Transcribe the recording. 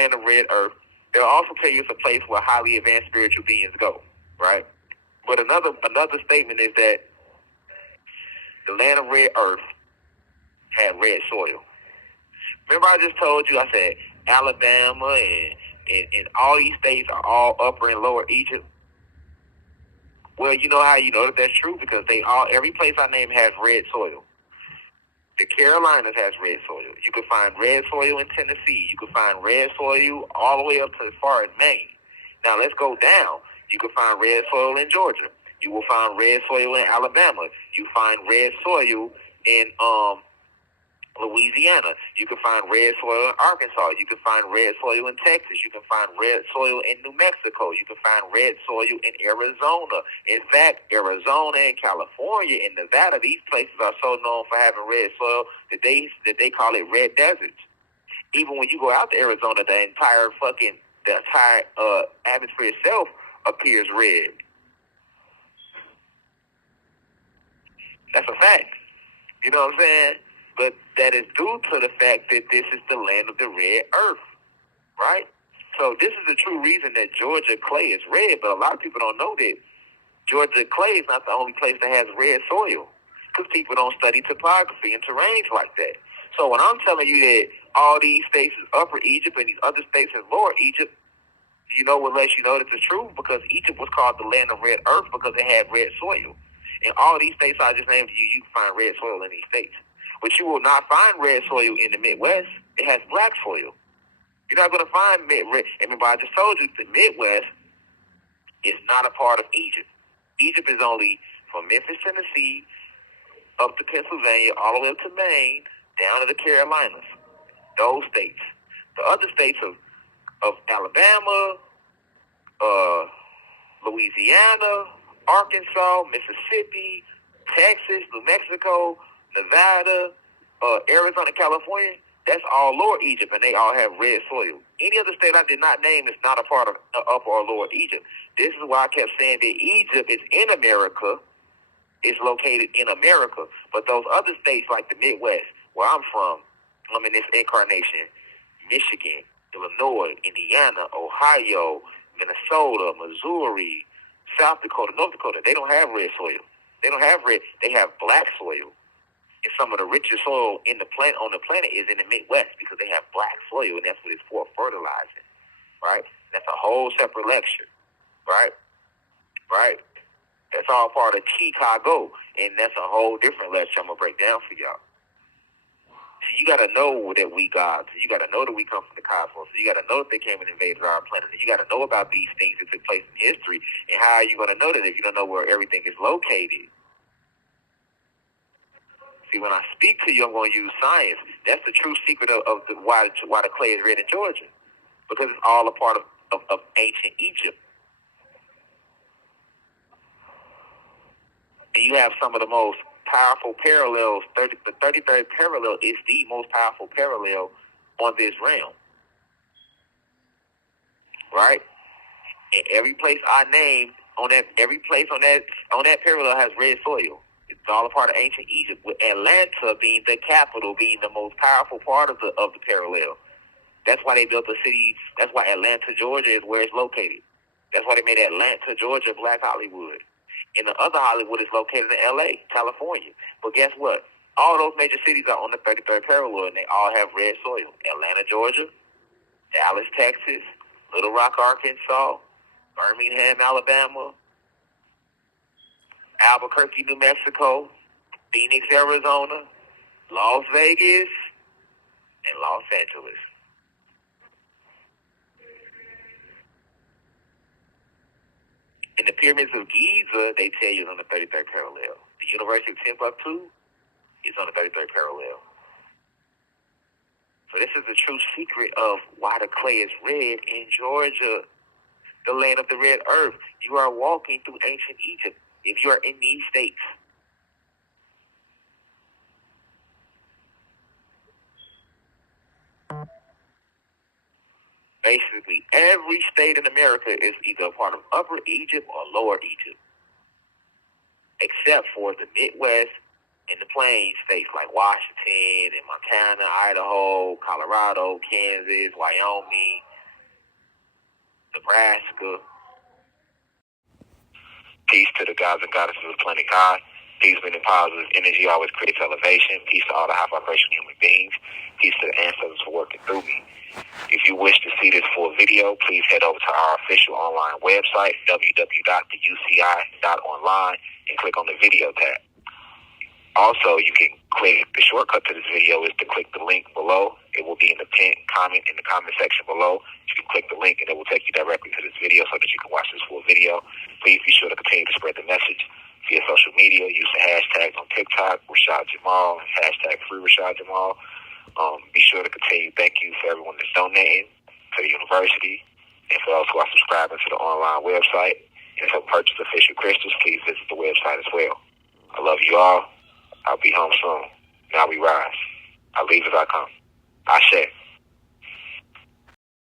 land of red earth. They'll also tell you it's a place where highly advanced spiritual beings go, right? But another statement is that the land of red earth had red soil. Remember I just told you, I said Alabama and all these states are all upper and lower Egypt. Well, you know how you know that that's true? Because every place I named has red soil. The Carolinas has red soil. You can find red soil in Tennessee. You can find red soil all the way up to as far as Maine. Now let's go down. You can find red soil in Georgia. You will find red soil in Alabama. You find red soil in Louisiana. You can find red soil in Arkansas. You can find red soil in Texas. You can find red soil in New Mexico. You can find red soil in Arizona. In fact, Arizona and California and Nevada, these places are so known for having red soil that they call it red deserts. Even when you go out to Arizona, the entire atmosphere itself appears red. That's a fact. You know what I'm saying? But that is due to the fact that this is the land of the red earth, right? So this is the true reason that Georgia clay is red, but a lot of people don't know that Georgia clay is not the only place that has red soil, because people don't study topography and terrains like that. So when I'm telling you that all these states is upper Egypt and these other states is lower Egypt, you know what lets you know that it's true? Because Egypt was called the land of red earth because it had red soil. In all these states I just named you can find red soil in these states. But you will not find red soil in the Midwest. It has black soil. You're not going to find red. Remember, I just told you the Midwest is not a part of Egypt. Egypt is only from Memphis, Tennessee, up to Pennsylvania, all the way up to Maine, down to the Carolinas. Those states. The other states of Alabama, Louisiana, Arkansas, Mississippi, Texas, New Mexico, Nevada, Arizona, California, that's all lower Egypt, and they all have red soil. Any other state I did not name is not a part of upper or lower Egypt. This is why I kept saying that Egypt is in America, it's located in America, but those other states like the Midwest, where I'm from, I'm in this incarnation, Michigan, Illinois, Indiana, Ohio, Minnesota, Missouri, South Dakota, North Dakota, they don't have red soil. They don't have red, they have black soil. And some of the richest soil on the planet is in the Midwest because they have black soil, and that's what it's for, fertilizing, right? That's a whole separate lecture, right? Right? That's all part of Chicago, and that's a whole different lecture I'm going to break down for y'all. So you got to know that we gods. You got to know that we come from the cosmos. You got to know that they came and invaded our planet. You got to know about these things that took place in history, and how are you going to know that if you don't know where everything is located? See, when I speak to you, I'm going to use science. That's the true secret of why the clay is red in Georgia, because it's all a part of ancient Egypt. And you have some of the most powerful parallels. The 33rd parallel is the most powerful parallel on this realm, right? And every place I named every place on that parallel has red soil. It's all a part of ancient Egypt, with Atlanta being the capital, being the most powerful part of the parallel. That's why they built the city. That's why Atlanta, Georgia is where it's located. That's why they made Atlanta, Georgia, Black Hollywood. And the other Hollywood is located in L.A., California. But guess what? All those major cities are on the 33rd parallel, and they all have red soil. Atlanta, Georgia, Dallas, Texas, Little Rock, Arkansas, Birmingham, Alabama, Albuquerque, New Mexico, Phoenix, Arizona, Las Vegas, and Los Angeles. In the pyramids of Giza, they tell you it's on the 33rd parallel. The University of Timbuktu is on the 33rd parallel. So this is the true secret of why the clay is red in Georgia, the land of the red earth. You are walking through ancient Egypt if you are in these states. Basically, every state in America is either a part of Upper Egypt or Lower Egypt, except for the Midwest in the plain states like Washington and Montana, Idaho, Colorado, Kansas, Wyoming, Nebraska. Peace to the gods and goddesses of planet God. Peace, meaning positive energy always creates elevation. Peace to all the high vibration human beings. Peace to the ancestors for working through me. If you wish to see this full video, please head over to our official online website, www.theuci.online, and click on the video tab. Also, you can click, the shortcut to this video is to click the link below. It will be in the pinned comment in the comment section below. You can click the link and it will take you directly to this video so that you can watch this full video. Please be sure to continue to spread the message via social media using hashtags on TikTok, Rashad Jamal, hashtag free Rashad Jamal. Be sure to continue. Thank you for everyone that's donating to the university and for those who are subscribing to the online website. And to purchase official crystals, please visit the website as well. I love you all. I'll be home soon. Now we rise. I leave as I come. Ashe.